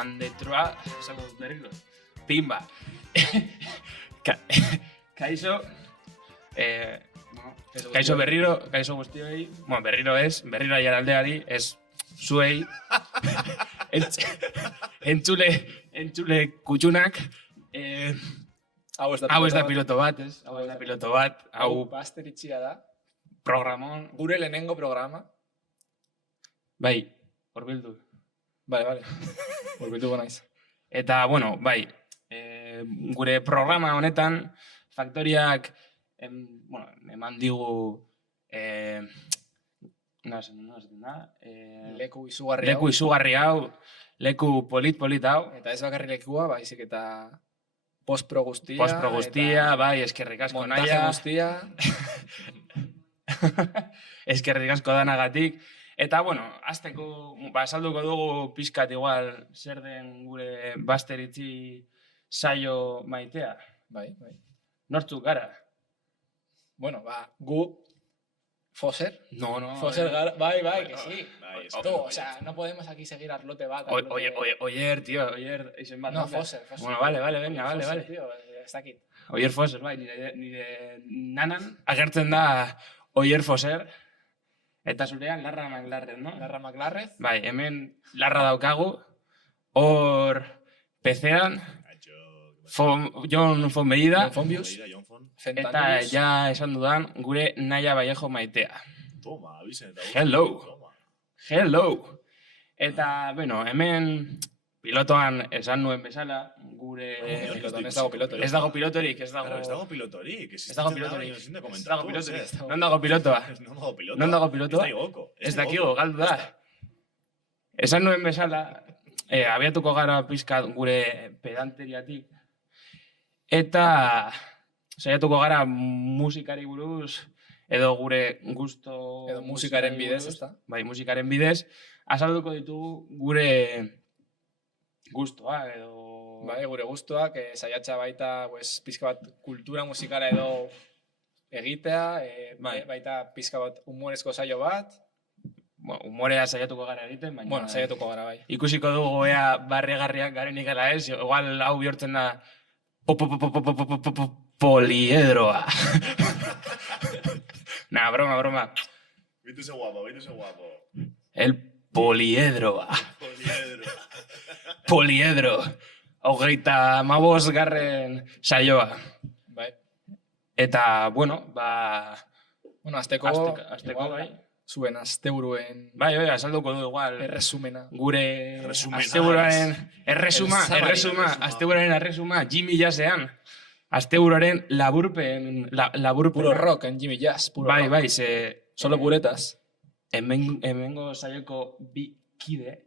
Andetroa, esango dut berriro. Pimba. Kaixo, kaixo berriro, kaixo guztioi. Bueno, berriro ez, berriro aiaraldeari, ez zuei. Entzule kutxunak. Hau ez da piloto bat, ez? Hau ez da piloto bat. Hau pasteritxia da. Programon. Gure lehenengo programa. Bai, horbildu. Vale. Horbilduko naiz. Eta, bueno, bai, gure programa honetan, Faktoriak eman digu leku izugarri hau, leku polit hau. Eta ez bakarri lekua, baizik eta postpro guztia. Postpro guztia, bai, eskerrik asko naia. Montaje guztia. Eskerrik asko danagatik. Eta, bueno, azteko, salduko dugu pixkat igual zer den gure basteritzi saio maitea. Bai. Nortzuk gara? Bueno, gu Foser. No. Foser gara, bai, que sí. Esto, o sea, no podemos aquí seguir arlote bat. Oyer, tío, Oyer, izen bat. No, Foser. Bueno, vale, venga, vale. Foser, tío, ez dakit. Oyer Foser, bai, nire nanan agertzen da Oyer Foser. Eta zurean, Larra Maglarrez, no? Larra Maglarrez. Bai, hemen Larra daukagu. Hor pezean. Jon Fonbellida. Eta ja esan dudan, gure Naia Vallejo maitea. Toma, abisen eta Hello. Eta, bueno, hemen pilotoan esan nuen bezala, gure... Ez dago pilotorik. Ez dago pilotorik. Non dago pilotoa? Non dago pilotoa? Ez dakigo, galdu da. Esan nuen bezala, abiatuko gara pizkat gure pedanteriatik. Eta saiatuko gara musikari buruz, edo gure gusto... Edo musikaren bidez, ezta? Bai, musikaren bidez. Azalduko ditugu gure gustoa, edo... Bai, gure gustoak, saiatza baita, pizka bat kultura musikala edo egitea, baita pizka bat humorezko saio bat. Bueno, humorea saiatuko gara egiten, baina... Bueno, saiatuko gara, bai. Ikusiko dugu ea barrigarriak garenik ala ez, igual hau bihurtzen da... Poliedroa. Nah, broma. Bitu ze guapo. El poliedroa. Poliedro. 35. saioa. Bai. Eta, bueno, azteko, bai. Zuen asteburuen... Bai, azalduko du igual. Erresumena. Gure asteburuaren erresuma, Jimmy Jazzean. Asteburuaren laburpen... Puro rock en Jimmy Jazz. Bai, Solo puretas. Hemengo saioko bi kide.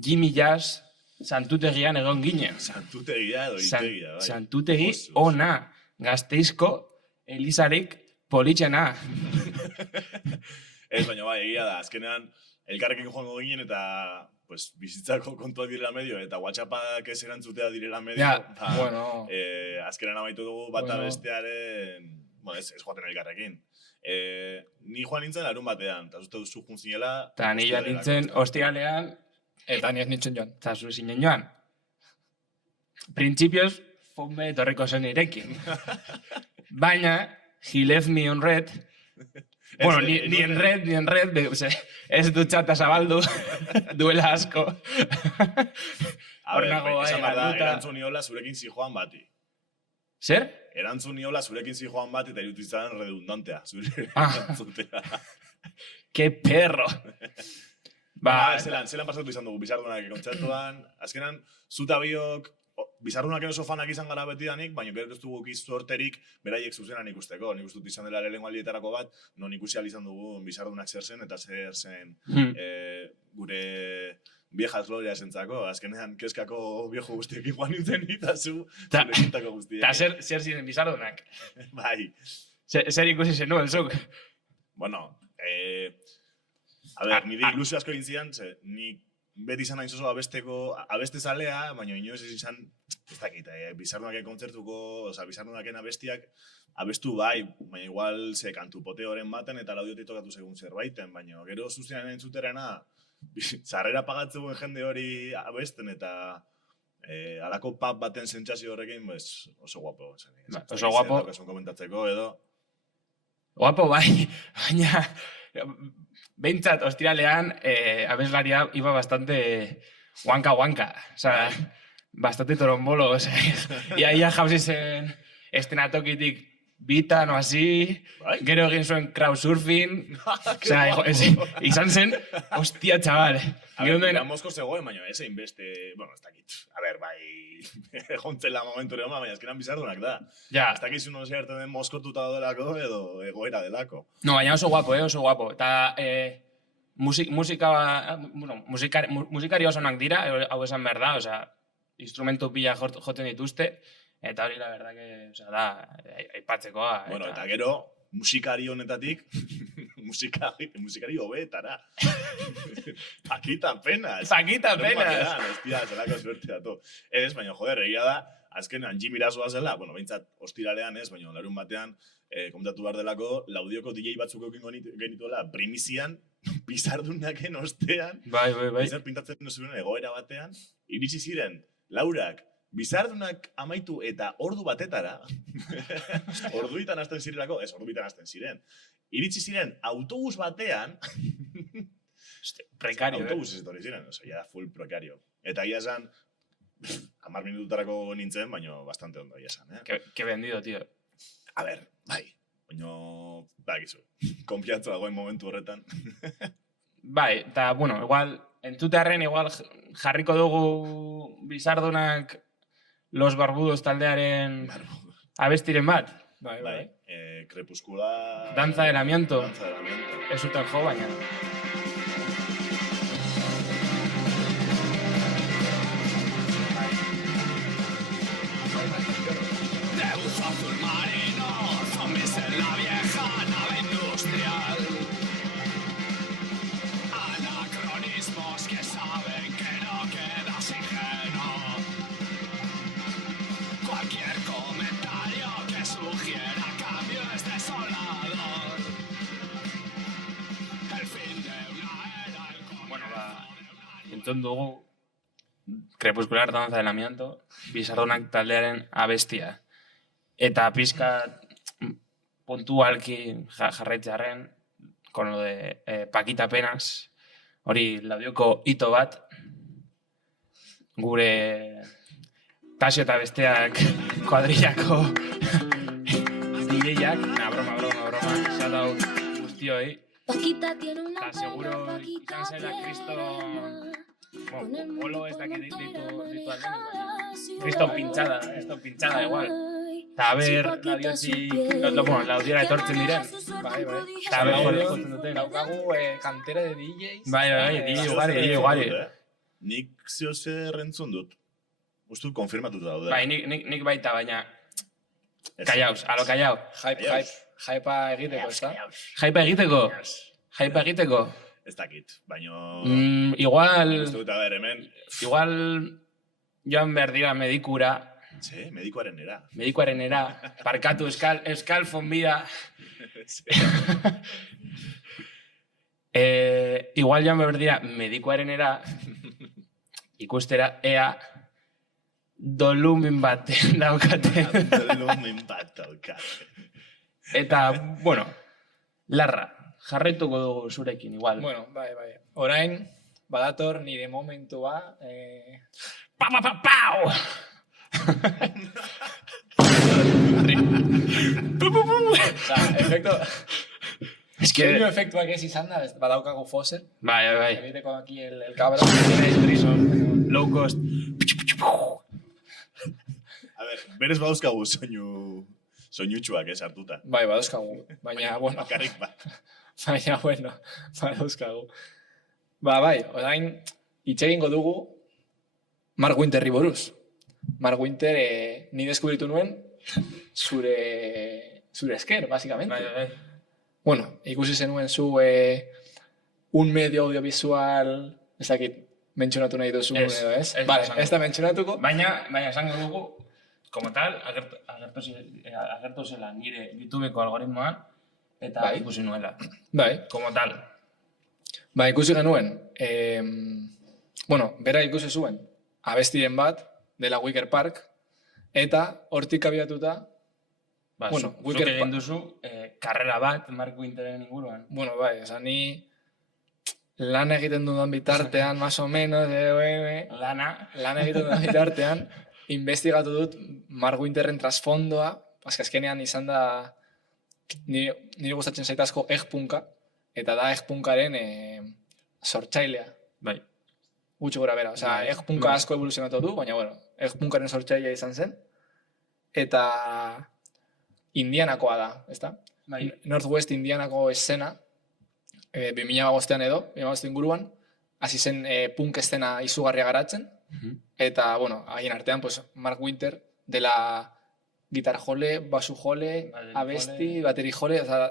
Jimmy Jazz Santutegian egon ginen. Santutegia edo itegia, bai. Santutegi ona. Gasteizko Elisarik politxena. Ez, baina bai, egia da. Azkenean, elkarrekin joango ginen eta bizitzako kontuak direla medio eta WhatsAppak ez erantzutea direla medio. Azkenean amaitu dugu bata bestearen... Ez joaten elkarrekin. Ni joan nintzen larun batean, eta zute duzu juntzinela... Eta ni joan nintzen ostiralean... Eta ni ez nintzen joan. Eta zu zinen joan. Printzipioz, fonbe etorriko zen irekin. Baina, he left me on red... Bueno, ni en red, ez dutxata zabaldu, duela asko. Esan da, erantzun niola zurekin zijoan bati. Zer? Erantzun niola zurekin zijoan bati eta irutitzaren redundantea. Que perro! Zelan pasatu izan dugu, bizardunak kontzertuan. Azkenan, zuta biok bizardunak oso fanak izan gara betidanik, baina gero ez dugu sorterik beraiek zuzenan ikusteko. Nik uste dut izan dela lehenengo aldietarako bat, non ikusi izan dugu bizardunak zer zen, eta zer zen gure viejas glorias entzako. Azkenean, keskako viejo guztiekin joan nintzen eta zu zurekintako guztiekin. Eta zer ziren bizardunak? Bai. Zer ikusi zenuen, zuk? Bueno, a ver, nire ilusio asko egin zian, nik beti izan hain zozo abeste zalea, baina inoiz izan, ez dakit, bizardunaken kontzertuko, oza, bizardunaken abestiak abestu bai, baina igual ze kantu poteoren baten eta laudiotik tokatu segun zerbaiten, baina gero zuzenean entzuterena, zarrera pagatzen jende hori abesten eta alako pub baten sentsazio horrekin, oso guapo. Oso guapo. Komentatzeko edo. Guapo bai, baina behintzat, ostiralean, abeslaria iba bastante guanka. O sea, bastante torombolo. O sea, ia jauzi zen estenatokitik bitan o así, gero egin zuen crowdsurfing. O sea, izan zen, hostia, chaval. A ver, Mosko zegoen, baina ez egin beste, bueno, ez dakit. A ver, bai, egontzela momentu ere baina ezkeran bizardunak da. Ja. Ez dakit zuen zerten den Moskortuta delako edo egoera delako. No, baina oso guapo, oso guapo. Eta musikari osonak dira, hau esan behar da, osea, instrumentu pila joten dituzte, eta hori la verdad que, osea, da, aipatzekoa. Bueno, eta gero, musikari honetatik, musikari hobeetara. Pakita penas. Hostia, zelako suerte dato. Ez, baina, joder, egia da, azkenean Jimmy Razoa zela, bueno, behintzat ostiralean ez, baina larun batean, komentatu behar delako, Laudioko DJ batzuk eukin genituela primizian, bizardunaken ostean, bai. Bizar pintatzen zuen egoera batean, iritsi ziren, Laurak, bizardunak amaitu eta ordu batetara, orduitan hasten zirelako, ez, orduitan hasten ziren, iritsi ziren autobus batean, prekario, autobus ez etorri ziren, oso, ya full prekario. Eta ia esan, 10 minututarako nintzen, baina bastante ondo ia esan, Que vendido, tío. A ver, bai, baina, bakizu, konfiantza dagoen momentu horretan. Bai, eta, bueno, igual, entzutearren, igual jarriko dugu bizardunak Los Barbudos taldearen abestiren bat. Bai. Crepuscular... Danza del Amianto. Danza del Amianto. Ez zuten jo, baina. Azul marino, zombies en la vieja nave industrial. Anacronismos que saben que no queda oxígeno. Cualquier comentario que sugiera cambio es desolador. El fin de una era, el comienzo. Entzun dugu Crepuscular Danza del Amianto, bizardunak taldearen abestia. Eta pizka puntualki jarraitzearen, con lo de Pakita Penas, hori Laudioko hito bat, gure Tasio eta besteak kuadrillako DJak, broma, xatau guztioi, eta seguro izan zela Olo ez dakit ditu aldenik, Kriston pinchada igual. Eta haber, laudiora etortzen diren. Bai. Eta haber, jotzen duten. Daukagu kantera de DJs. Bai, DJ ugari. Nik zehose rentzun dut. Ustut konfirmatuta daude. Bai, nik baita, baina... Kallauz, alo kallau. Hypea egiteko, ez da? Hypea egiteko. Ez dakit, baina... Igual... Igual joan behar dira medikura. Txe, medikoaren era. Medikoaren era. Parkatu, eskal fonbida. Igual joan behar dira medikoaren era. Ikustera, ea dolumin bat daukate. Dolumin bat daukate. Eta, bueno, Larra, jarraituko dugu zurekin, igual. Bueno, bai. Orain, badator nire momentua. Pau! Efecto... Es que... efektuak ez izan da, badaukagu Fosset. Bai. Egiteko aquí el cabra. Prison, low cost. A ver, berez badauzkagu soinutxuak hartuta. Bai, badauzkagu. Baina, bueno. Bakarrik Baina, bueno, badauzkagu. Bai, orain, itxegingo dugu Mark Winterri buruz. Mark Winter ni deskubritu nuen zure esker, básicamente. Bai. Bueno, ikusi zenuen zu un medio audiovisual, ez dakit, mentxonatu nahi duzu edo, ez? Vale, ez da mentxonatuko. Baina esango dugu, como tal, agertu zela nire YouTubeko algoritmoan, eta ikusi nuela. Bai. Como tal. Ba, ikusi genuen, bueno, bera ikusi zuen, abestiren bat, dela Wicker Park, eta hortik abiatuta, bueno, zuk egin duzu, karrera bat Mark Winteren inguruan. Bueno, bai, oza, ni lan egiten dudan bitartean, más o menos, lan egiten dudan bitartean, investigatu dut Mark Winterren trasfondoa, azkenean izan da, nire gustatzen zait asko egpunka, eta da egpunkaren sortzailea. Bai. Gutxi gora bera, oza, egpunka asko evoluzionatu du, baina, bueno, egpunkaren sortzailea izan zen, eta Indianakoa da, ezta? Bai. Northwest Indianako escena, 2005an edo, 2005 inguruan, hasi zen punk estena izugarria garatzen, eta, bueno, haien artean, pues, Mark Winter dela gitar jole, basu jole, abesti, bateri jole, oza,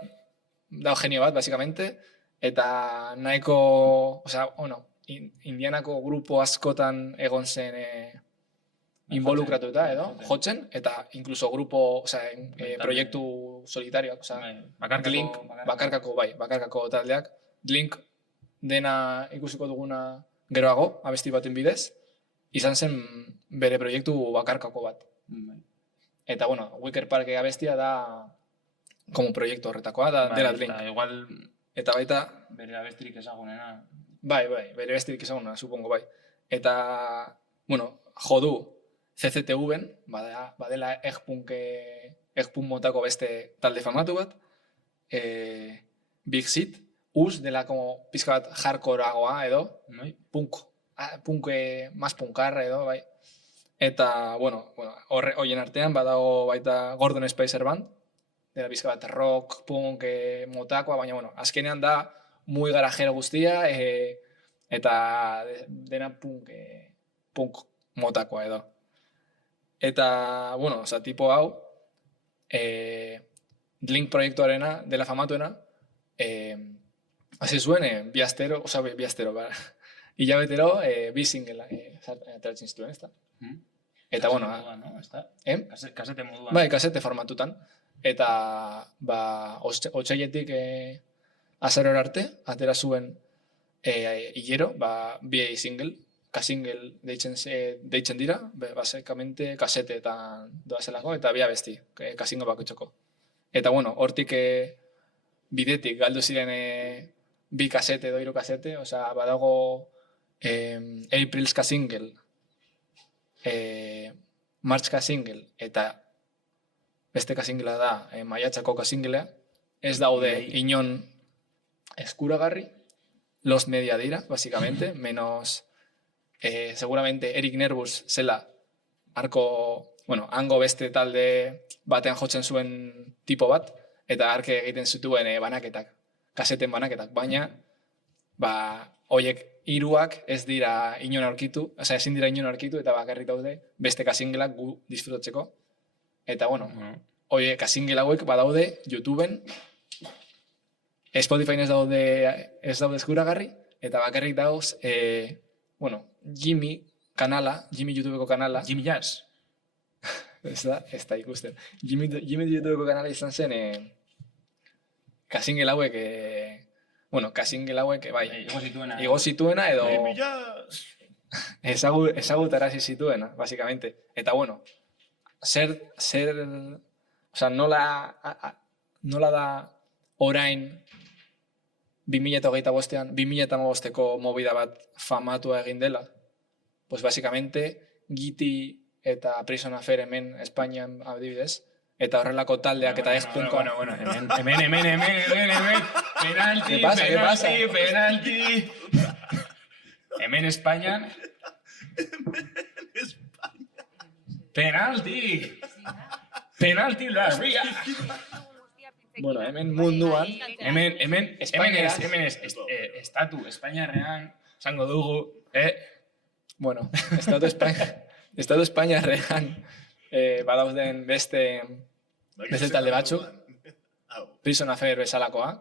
da genio bat, basikamente, eta nahiko, oza, Indianako grupo askotan egon zen involukratuta edo, jotzen, eta inkluso grupo, proiektu solitarioak, bakarkako taldeak, Link dena ikusiko duguna geroago, abesti baten bidez, izan zen bere proiektu bakarkako bat. Eta, bueno, Wicker Park abestia da como proiektu horretakoa, dela Link. Eta baita... Bere abestirik ezagunena. Bai, bere abestirik ezagunena, supongo, bai. Eta, bueno, jodu CCTV-en, badela egpunk motako beste talde famatu bat, Big Seat, dela como pizka bat hardcoreagoa edo, punk, más punkarra edo, bai. Eta, bueno, horien artean badago baita Gordon Spicer Band, dela pizka bat rock, punk motakoa, baina, bueno, azkenean da muy garajero guztia, eta dena punk motakoa edo. Eta, bueno, oza, tipo hau, Link proiektuarena, dela famatuena, hasi zuen, hilabetero, bi single ateratzen zituen, ez da? Eta, bueno, kasete moduan. Bai, kasete formatutan. Eta, otsailetik azarora arte, atera zuen hilero, bi single, ka-single deitzen dira, basekamente kaseteetan doazelako, eta bi abesti, ka-single bakoitzeko. Eta, bueno, hortik bidetik galdu ziren bi kasete edo hiru kasete, oza, badago April's ka-single, March ka-single, eta beste ka-singlea da maiatzako ka-singlea, ez daude inon eskuragarri, Lost Media dira, basikamente, menos... seguramente Eric Nervous zela hango beste talde batean jotzen zuen tipo bat, eta arke egiten zituen banaketak, kaseten banaketak, baina horiek hiruak ez dira inon aurkitu, ezin dira inon aurkitu, eta bakarrik daude beste kasingelak gu disfrutatzeko. Eta, bueno, horiek kasingel hauek badaude YouTubeen, Spotifyn ez daude eskuragarri, eta bakarrik dauz, Jimmy YouTubeko kanala. Jimmy Jazz. Ez da ikusten. Jimmy YouTubeko kanala izan zen kasingel hauek, bai, igo zituena edo ezagutarazi zituena, basikamente. Eta, bueno, nola da orain 2025ean, 2015eko movida bat famatua egin dela, pues basikamente Giti eta Prison Affair hemen Espainian adibidez, eta horrelako taldeak eta egpunko... Hemen, penalti, penalti. Hemen Espainian... Penalti! Penalti larria! Bueno, hemen munduan, Hemen ez, estatu Espainiarrean, zango dugu, bueno, Estatu Espainiarrean badauzden beste talde batzuk, Prison Affair bezalakoa,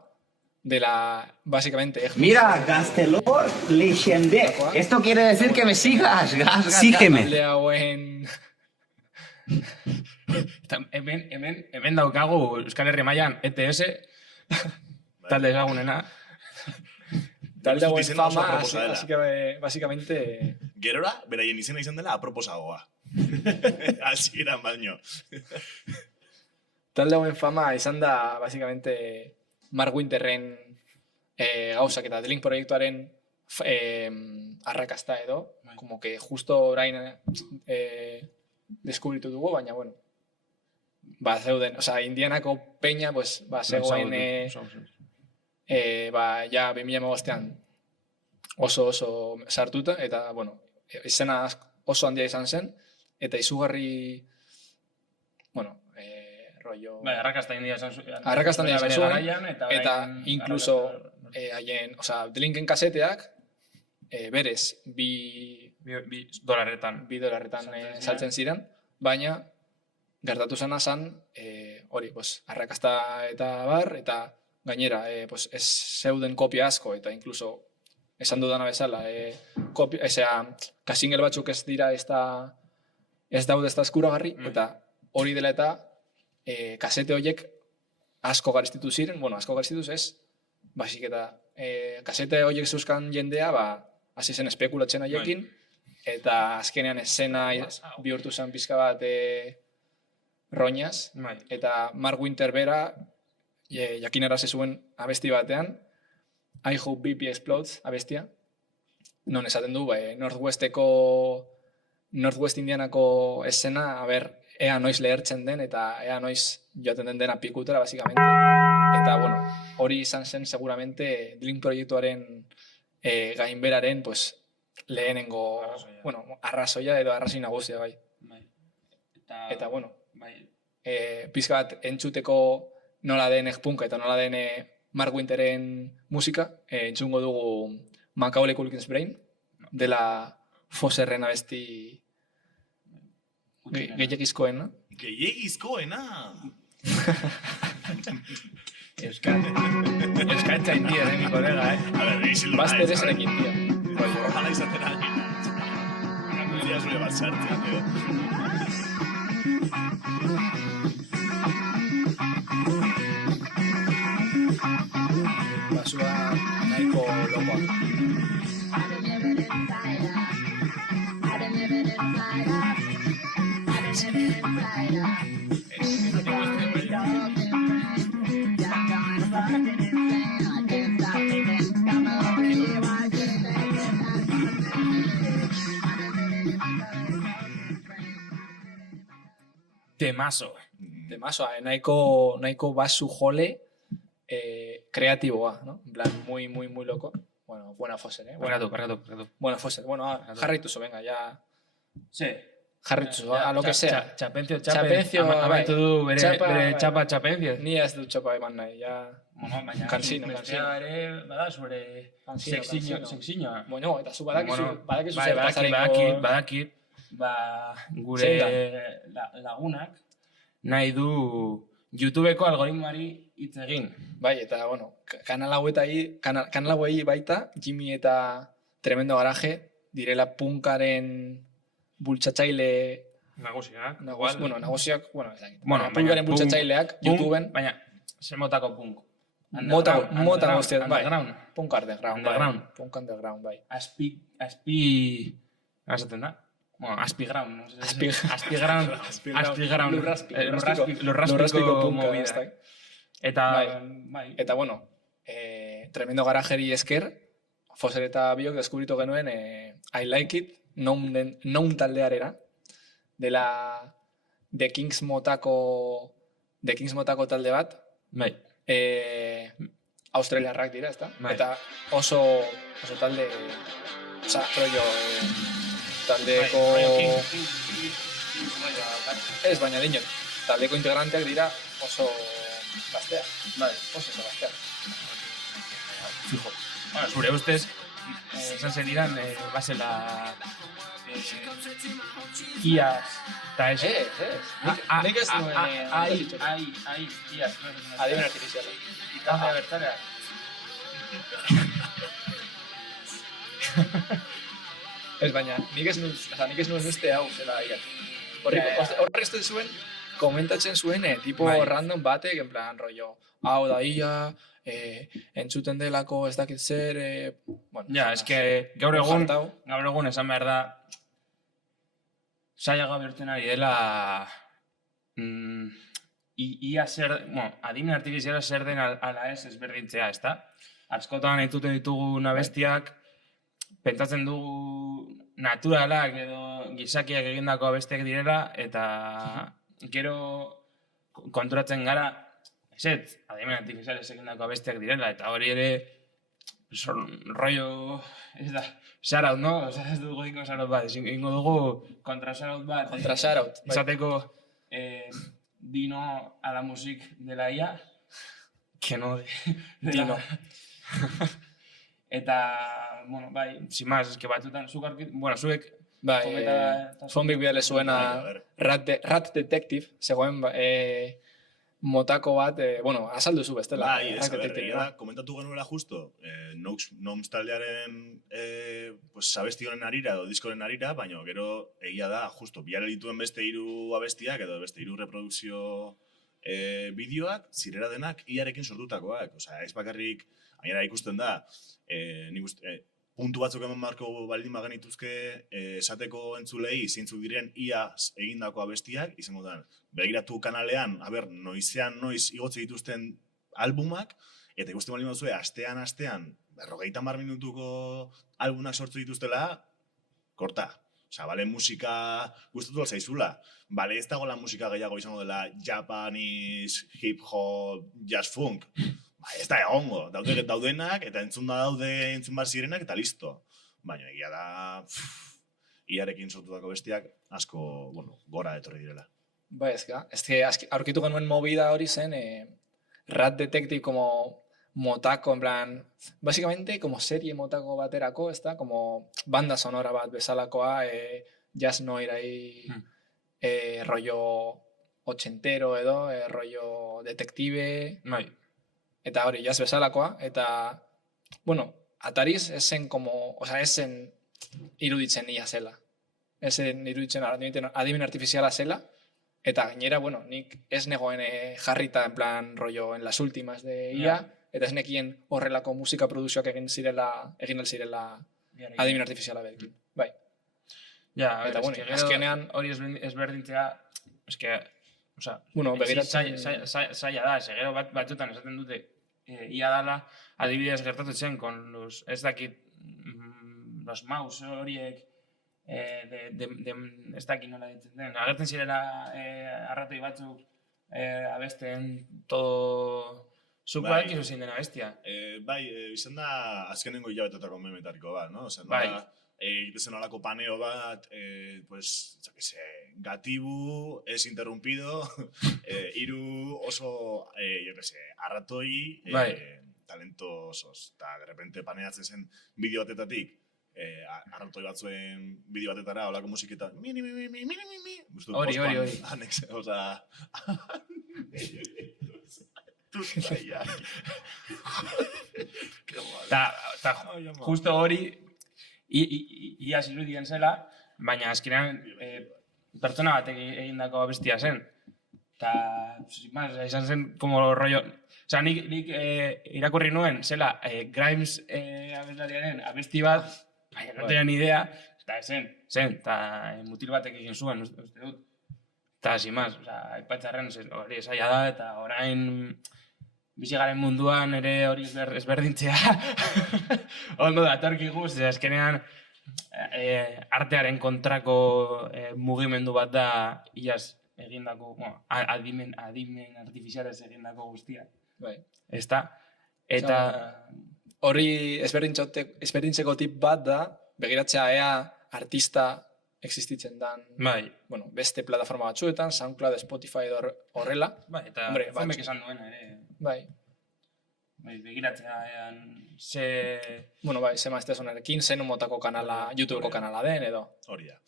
básicamente... Mira, Gastelor Legendé. Esto quiere decir que me sigas. Sígueme. Talde hauen... Hemen daukagu Euskal Herri mailan ETS, talde ezagunena. Talde hauen Izena oso fama, aproposa dela. así que básicamente... Gerora, beraien izena izan dela aproposagoa. Hasieran baino. Talde hauen fama izan da, básicamente, Mark Winterren gauzak eta The Link proiektuaren arrakasta edo, como que justo orain deskubritu dugu, baina, bueno, ba, zeuden, osea, Indianako peña, pues, ba, zegoen, ba, ja, 2015an oso sartuta, eta, bueno, izena oso handia izan zen, eta izugarri, bueno, rollo... Bai, arrakasta handia izan zuen. Arrakasta handia izan zuen, Garaian, eta incluso haien, osea, The Linken kaseteak, berez, bi $2 $2 saltzen ziren, baina gertatu zena zen, hori, pues, arrakasta eta bar, eta gainera, pues, ez zeuden kopia asko, eta incluso, esan dudana bezala, kasingel batzuk ez dira ez daude ez da eskuragarri, eta hori dela eta kasete horiek asko garestitu ziren, bueno, asko garestitu ez, basik eta kasete horiek zeuzkan jendea, ba, hasi zen espekulatzen haiekin, eta azkenean esena bihurtu zen pizka bat roñaz, eta Mark Winter bera jakinarazi zuen abesti batean, I Hope BP Explodes abestia, non esaten du, Northwest Indianako esena, ea noiz lehertzen den, eta ea noiz joaten den dena pikutera, basikamente. Eta, bueno, hori izan zen seguramente Blink proiektuaren gainberaren, pues, lehenengo, bueno, arrazoia edo arrazoi nagusia, bai. Eta, bueno, pizka bat entzuteko nola den punka eta nola den Mark Winteren musika, entzungo dugu Macaulay Culkin's Brain, dela Fosserren abesti gehiagizkoena. Gehiagizkoena! Euskal txaintia, mi kolega, A ver, Isildu Baster esarekin, tia. Ojalá izaten ari. Handia zure bat sartzen, tío. Basua nahiko lokoa. Temazo. Temazoa, nahiko basu jole kreatiboa, ¿no? En plan, muy loco. Bueno, buena Fosser, Barkatu. Buena Fosser. Bueno, jarrituzo, venga, ya... Sí. Jarrituzo, a lo que sea. Txapentzio, Amaitu du bere txapa txapentzio. Ni ez du txapa eman nahi, ya... Bueno, baina, Kansino. bestea ere, bada, zure seksiñoa. Bueno, eta zu badakizu Bai, badakit, gure lagunak nahi du YouTubeko algoritmoari hitz egin. Bai, eta, bueno, kanal hauei baita, Jimmy eta Tremendo Garaje, direla punkaren bultzatzaile... Nagusiak. Bueno, nagusiak, bueno, ez dakit. Bueno, Punkaren bultzatzaileak, YouTubeen. Baina, zer motako punk? Mota guztiak, bai. Underground. Punk underground. Punk underground, bai. Aspi... Azaten da? Bueno, Aspiground, no sé. Aspiground. Lurraspiko movida. Eta, bai. Eta, bueno, Tremendo Garajeri esker, Fosser eta biok deskubritu genuen I Like It, non taldearera, dela The Kings motako talde bat, bai. Australiarrak dira, ezta? Bai. Eta oso talde, rollo taldeko Ez, baina dinot, taldeko integranteak dira oso gazteak. Bai. Oso gazteak. Fijo. Bueno, zure ustez, esan zenidan, basela iaz, eta ez... Nik ez nuen... Iaz. Adimen artifiziala. Ikatzea bertzarea. Ez, baina, nik ez nuen uste hau zela iaz. Horrek ez zuen, komentatzen zuen, tipo random batek, en plan, rollo, hau da ia, entzuten delako ez dakit zer, bueno... Ja, eske gaur egun esan behar da, saiaga bihurtzen ari dela, ia zer, bueno, adimen artifiziala zer den ala ez ezberdintzea, ezta? Askotan entzuten ditugun abestiak, pentsatzen dugu naturalak edo gizakiak egindako abestiak direla, eta gero konturatzen gara, eset, adimen artifizialez egindako abestiak direla, eta hori ere, rollo, ez da, shoutout, no? Osa, ez dugu ingo shoutout bat, ingo dugu kontra shoutout bat. Kontra shoutout. Izateko, Dino a la music de la IA, que no de Dino. Eta, bueno, bai, sin más, es que batzutan, zuek, bai, Fonbik bidale zuena Rat Detective, zegoen, motako bat, bueno, azaldu zu bestela. Bai, ez, da, komentatu genuela justo, Noms taldearen abesti honen arira edo diskoren arira, baina gero egia da, justo, biara dituen beste 3 abestiak edo beste 3 reprodukzio bideoak, zirera denak iarekin sortutakoak. Osea, ez bakarrik, gainera ikusten da, puntu batzuk eman marko baldin bagenituzke esateko entzulei zeintzuk diren ia egindako abestiak, izango da, begiratu kanalean, noiz igotze dituzten albumak, eta ikusten baldin baduzue, astean, 50 minutuko albumak sortu dituztela, korta. Osa, bale, musika gustatu zaizula. Bale, ez dago la musika gehiago izango dela Japanese, hip-hop, jazz funk. Ez da egongo, daudenak, eta entzun bar zirenak, eta listo. Baina egia da, iarekin sortutako bestiak asko, bueno, gora etorri direla. Bai, aurkitu genuen movida hori zen, Rat Detective como motako, en plan, básicamente como serie motako baterako, ez da, como banda sonora bat bezalakoa, jazz noirai, rollo ochentero edo, rollo detective, bai. Eta hori, jazz bezalakoa, eta, bueno, Atariz esen iruditzen ia zela. Esen iruditzen adimen artifiziala zela, eta gainera, bueno, nik ez negoen jarrita, en plan, rollo, en las últimas de ia, eta ez nekien horrelako musika produkzioak egin alzirela adimen artifiziala berekin. Bai. Ja, eta, bueno, azkenean... Hori ezberdintzea, eske, osa, bueno, begiratzen... Zaila da, segero batzutan esaten dute, ia dala, adibidez gertatu zen, con los, ez dakit, los mouse horiek, ez dakit nola ditzen den, agertzen zirela arratoi batzuk abesten todo... Zuk badak izo zein dena bestia? Bai, izan da azkenengo hilabetetako memetariko bat, no? Osa, nola, egitezen olako paneo bat, pues, gatibu, ez interrumpido, 3 oso, arratoi, talentosos, eta de repente paneatzen zen bideo batetatik, arratoi batzuen bideo batetara, olako musiketan, hori. Osa... Ta justo hori ia zirudien zela, baina azkenean pertsona batek egindako abestia zen. Ta, izan zen como rollo... Osa, nik irakurri nuen zela Grimes abeslariaren abesti bat, baina no tenían idea, eta zen, eta mutil batek egin zuen, uste dut. Eta, sin más, aipatzarren hori esaia da, eta orain bizigaren munduan ere hori ezberdintzea ondo datorki guz, azkenean artearen kontrako mugimendu bat da iaz egindako, adimen artifizialez egindako guztia. Bai. Ezta? Eta... Hori ezberdintzeko tip bat da, begiratzea ea artista existitzen dan, Bai. bueno, beste plataforma batzuetan, SoundCloud, Spotify edo horrela. Bai, eta Hombre, Fomek esan duena ere. Bai, Bai, begiratzean, ze... bueno, bai, ze maizteasunarekin, zen motako kanala, YouTubeko kanala den, edo. Hori da.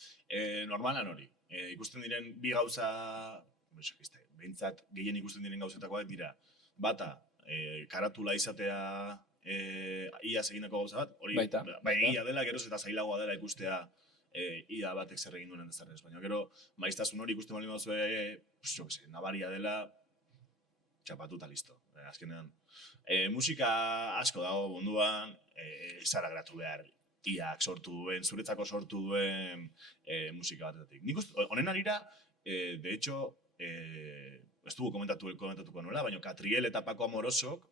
Normalan hori. Ikusten diren bi gauza, behintzat gehien ikusten diren gauzetakoak dira, bata, karatula izatea iaz egineko gauza bat, hori egia dela, geroz eta zailagoa dela ikustea ia batek zer egin duen ez. Baina gero, maiztasun hori ikusten bali mazue, nabaria dela, txapatuta listo. Azkenean, musika asko dago munduan, zara gratu behar, iak sortu duen, zuretzako sortu duen musika batetik. Nik uste, honen arira, de hecho, ez dugu komentatuko nola, baina Catriel eta Paco Amorosok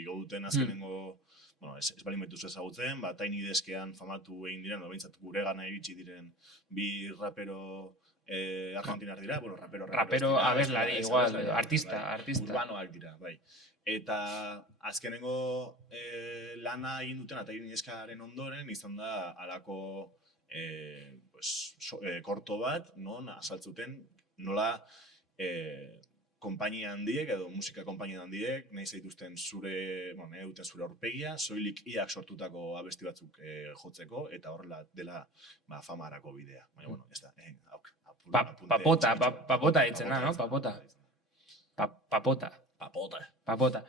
igo duten azkenengo, bueno, ez balin baituz ezagutzen, Tiny Deskean famatu egin diren, behintzat gure gana iritsi diren bi rapero argentinar dira, bueno, rapero abeslari, igual, artista. Urbanoak dira, bai. Eta azkenengo lana egin duten eta Tiny Deskaren ondoren izan da halako korto bat, non azaltzuten nola konpainia handiek edo musika konpainia handiek nahi zaituzten zure aurpegia, soilik iak sortutako abesti batzuk jotzeko eta horrela dela famarako bidea. Baina, bueno, ez da. Papota ditzena, no? Papota.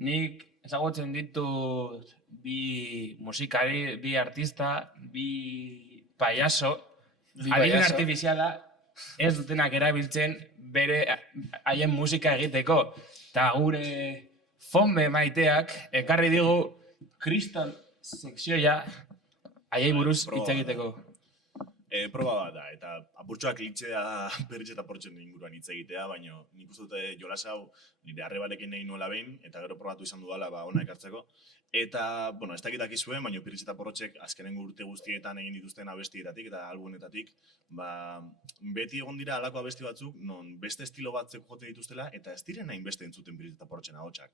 Nik ezagutzen ditut bi musikari, bi artista, bi payaso, adibin artifiziala, ez dutenak erabiltzen bere haien musika egiteko. Eta gure fonbe maiteak ekarri digu kriston sekzioa haiei buruz hitz egiteko. Proba bat da, eta apurtxoak litzea berritxe eta portxen inguruan hitz egitea, baina nik uste dute jolas hau nire arrebarekin nahi nuela behin, eta gero probatu izan dudala ona ekartzeko. Eta, bueno, ez dakitak izuen, baina Pirritx eta Porrotxek azkenengo urte guztietan egin dituzten abestietatik eta albumetatik, beti egon dira halako abesti batzuk, non beste estilo batzuk jote dituztela, eta ez diren hain beste entzuten Pirritx eta Porrotxen ahotsak.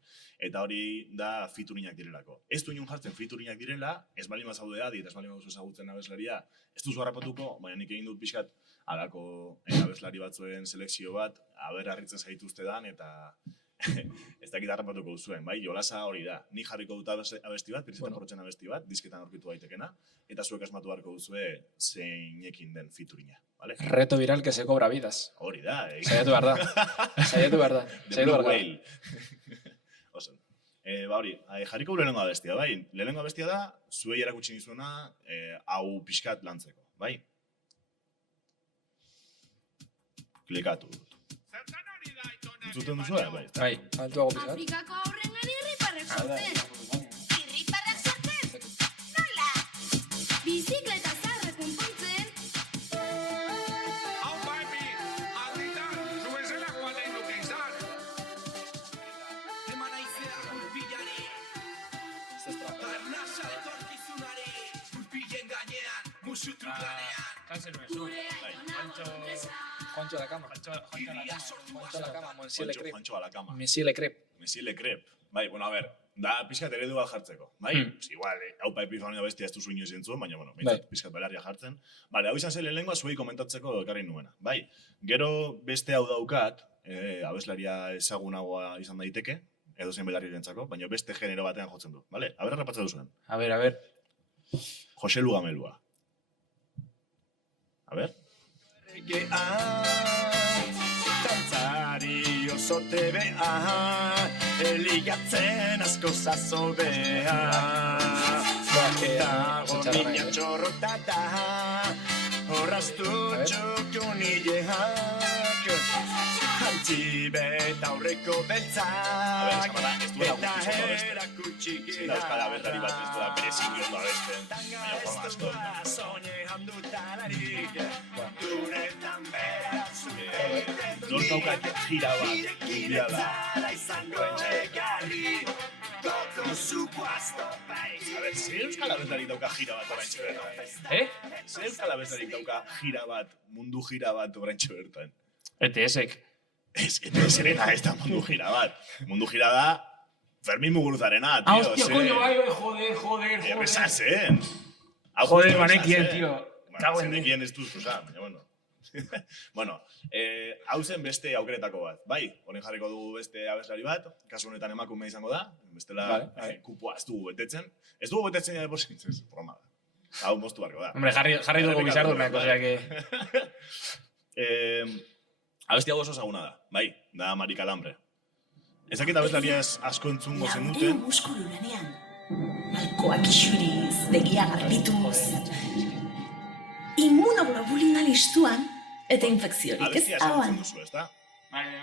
Eta hori da featuringak direlako. Ez du inon jartzen featuringak direla, ez bali mazaude adi, eta ez bali mazu ezagutzen abeslaria, ez duzu harrapatuko, baina nik egin dut pixkat halako abeslari batzuen selekzio bat, aber harritzen zaituzte dan, eta ez dakit harrapatuko duzuen, bai, jolasa hori da. Ni jarriko dut abesti bat, Pirritx eta Porrotxen abesti bat, disketan aurkitu daitekena, eta zuek asmatu beharko duzue zeinekin den featuringa, bale? Reto viral que se cobra vidas. Hori da, Saiatu behar da. Saiatu behar da. The Blue Whale. Oso. Hori, jarriko lehenengo abestia, bai? Lehenengo abestia da, zuei erakutsi nizuena, hau pixkat lantzeko, bai? Klikatu dut. Entzuten duzue, bai? Altuago pizkat. Afrikako aurrengan irriparrak sortzen. Irriparrak sortzen? Nola? Bizikleta zarra konpontzen. Hau papi, alditan, zubezelakoa nahi nuke izan. Eman aizea gurpilari, arnasa etorkizunari, gurpilen gainean, musu truklanean. Gure aitona borresa. Juancho a la cama. Juancho a la cama, Monsieur Le Crep. Juancho a la cama. Monsieur Le Crep. Monsieur Le Crep. Bai, bueno, a ver, da pixkat eredu bat jartzeko, bai? Igual, hau paipi familia bestia ez duzu inoiz entzuen, baina, bueno, pixkat belarria jartzen. Bale, hau izan zen lehen lengua zuei komentatzeko ekarri nuena, bai? Gero beste hau daukat, abeslaria ezagunagoa izan daiteke, edo zen belarrirentzako, baina beste genero batean jotzen du, bale? A ber, rapatza duzuen. A ver. Jose Lugamelua. A ber. Tantzari oso tebea, eligatzen asko zazobea. Dago mina txorrotata, horraztu txukunileak. Jantzibet aurreko beltzak, eta erakutsi Zin dauzkada abeslari bat ez duela bere zingiondo abesten, baina forma asko. soñean dutalarik, duretan beraz Nor daukat gira bat, mundiala. A ver, zer euskal abeslarik dauka gira bat oraintxe bertan? Zer euskal abeslarik dauka gira bat, mundu gira bat oraintxe bertan? ETS-ek. ETS-erena ez da mundu gira bat. Mundu gira da Fermin Muguruzarena, tío. Hostia, coño, bai, joder. Esan zen. Joder, banekien, tío. Cago en zenekien ez duzu, baina, bueno. Bueno, hau zen beste aukeretako bat. Bai, honen jarriko dugu beste abeslari bat, kasu honetan emakume izango da, bestela kupoa ez dugu betetzen. Ez dugu betetzen ja depositzen, broma da. Hau moztu barko da. Hombre, jarri dugu bizardunak, osea que... Abesti hau oso ezaguna da, bai, da Mari Calambre. Ezakit abeslaria asko entzungo zenuten. Laurehun muskulu lanean. Malkoak isuriz, begia garbituz. Immunoglobulina listuan, eta infekziorik ez Abestia hauan. ezagutzen duzu, ezta?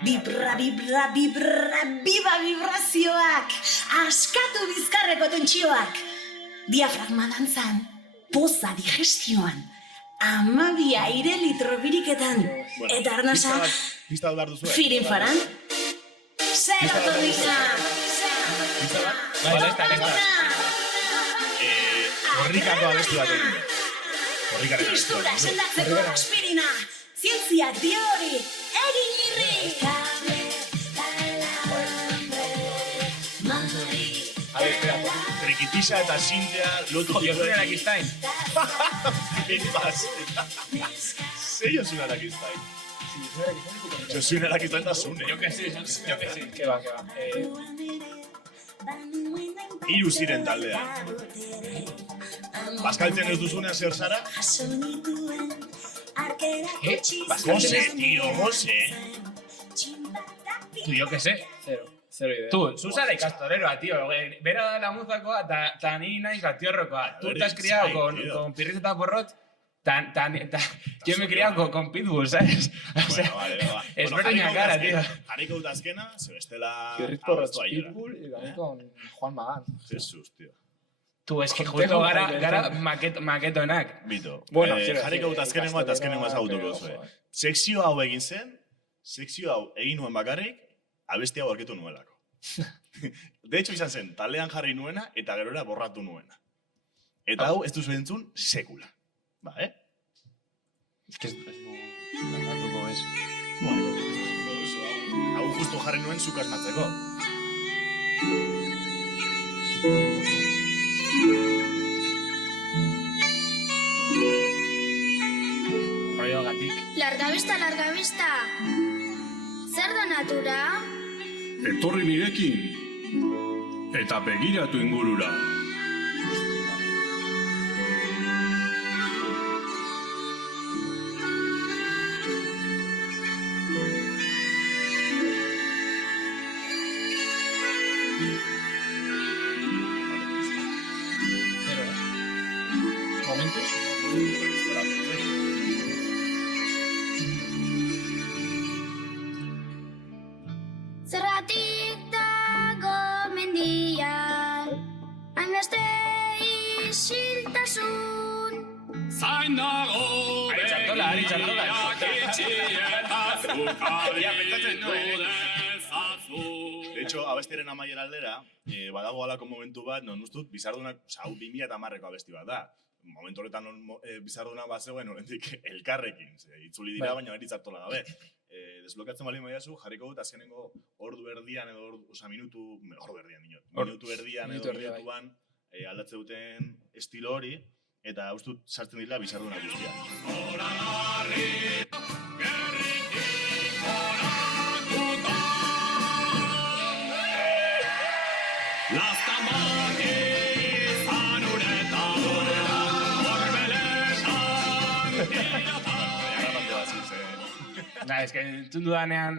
Vibra, vibra, vibra, biba vibrazioak. Askatu bizkarreko tentsioak. Diafragma dantzan, poza digestioan. 12 aire litro biriketan. Eta arnasa, Pista bat behar duzu, firinfaran. Serotonina. Korrikako abesti bat egin. Korrikaren abesti Tristura bat. sendatzeko aspirina. Zientziak dio hori, egin irri. Trikitisa eta sintea lotu Josune Arakistain. Filmas. Sei Josune Arakistain. Josune Arakistain da Sune. Yo que sí. Que va. Hiru ziren taldean. Bazkaltzen ez duzunean zer zara? Jose, tío, Jose. Tú, yo que sé. Zero idea. Tú, Susana y Castoreroa, tío. Vera da la muzakoa, ta ni naiz Gatiorrokoa. Tú te has criado con Pirriteta Porrot, yo me he criado con Pitbull, ¿sabes? O sea, Bueno, vale. es verdad cara, tío. Jarriko dut azkena, ze bestela... Pirrit Porrotz, Pitbull y también con Juan Magán. Jesus, tío. Tú, es que justo gara maketoenak. Bito. Bueno, jarriko dut azkenengoa eta azkenengoa ezagutuko zuen. Sekzio hau egin zen, sekzio hau egin nuen bakarrik, abesti hau aurkitu nuelako. De hecho, izan zen, talean jarri nuena eta gerora borratu nuena. Eta hau ez duzu entzun sekula. Ba, Es que no es. Hau justo jarri nuen zuk asmatzeko. Rollo gatik. Larga vista. Zer da natura? Etorri nirekin eta begiratu ingurura. Zergatik dago mendian, hainbeste isiltasun. Zain dago Ari txartola. De hecho, abestiaren amaiera aldera, badago alako momentu bat, non ustut, bizardunak, hau 2010ko abesti bat da. Momentu horretan bizardunak bat zegoen, horrendik elkarrekin, itzuli dira, baina beti txartola gabe. Desblokatzen bali maiazu, jarriko dut azkenengo ordu erdian edo, minutu erdian edo minutuan aldatze duten estilo hori, eta ustut sartzen dira bizardunak guztia. Nah, es que entzun dudanean,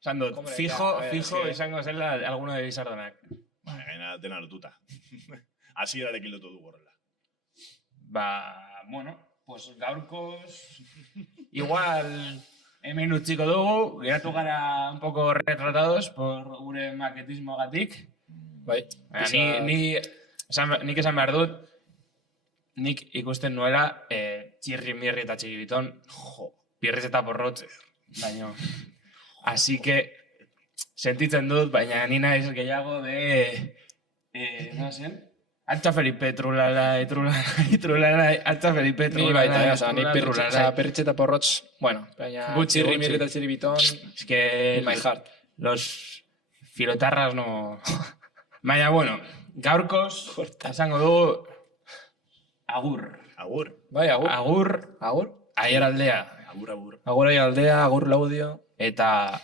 esan dut, Hombre, fijo que- izango zela alguno de bizardonak. Gaina dena lotuta. Hasierarekin lotu dugu horrela. Ba, bueno, pues gaurkoz... Igual hemen utziko dugu, geratu gara un poco retratados por gure maketismogatik. Bai. Nik esan behar dut, nik ikusten nuela txirri mirri eta txigibiton, Pirritz eta Porrot, baino. Así que, sentitzen dut, baina ni naiz gehiago de... no zen? Altza Felipe, trulala, altza Felipe, Ni baita, trulala, oza, ni Pirritz eta Porrotz, bueno, baina Gutxi. txirri mirri eta txirri biton, Es que my heart. los filotarras no... Baina, bueno, gaurkoz, esango dugu, Agur. Agur. Bai, agur. Agur. Agur. Aiaraldea. Agur. Agur aialdea, agur laudio. Eta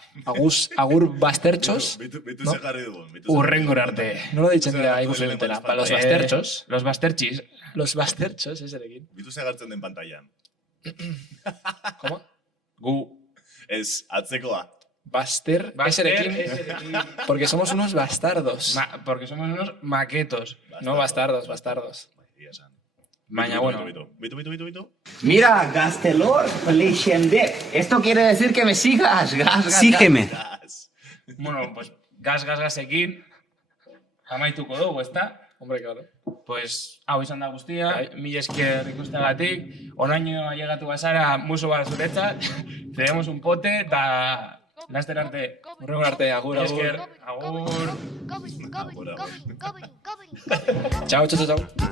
Agur bastertxos. Bitu No? zekarri dugun. urrengor arte. Nola ditzen dira ikusi dutela? Ba, los bastertxos. Los bastertxis. Los bastertxos, ez erekin. Bitu zekartzen den pantailan. ¿Cómo? Gu. Ez, atzekoa. Baster, ez erekin. eserekin. Porque somos unos bastardos. Porque somos unos maquetos. No bastardos, bastardos. Egia esan. Baina, bueno. Bitu. Mira, Gastelor Legendek. Esto quiere decir que me sigas. Sígueme. Gas. Bueno, pues gasekin amaituko dugu, ezta? Hombre, claro. Pues hau izan da guztia, mil esker ikustagatik, onaino llegatu bazara musu bat zuretzat, tenemos un pote, eta laster arte. Urrengo arte, agur, Mil agur. esker, agur. Agur. Chao, chao, chao.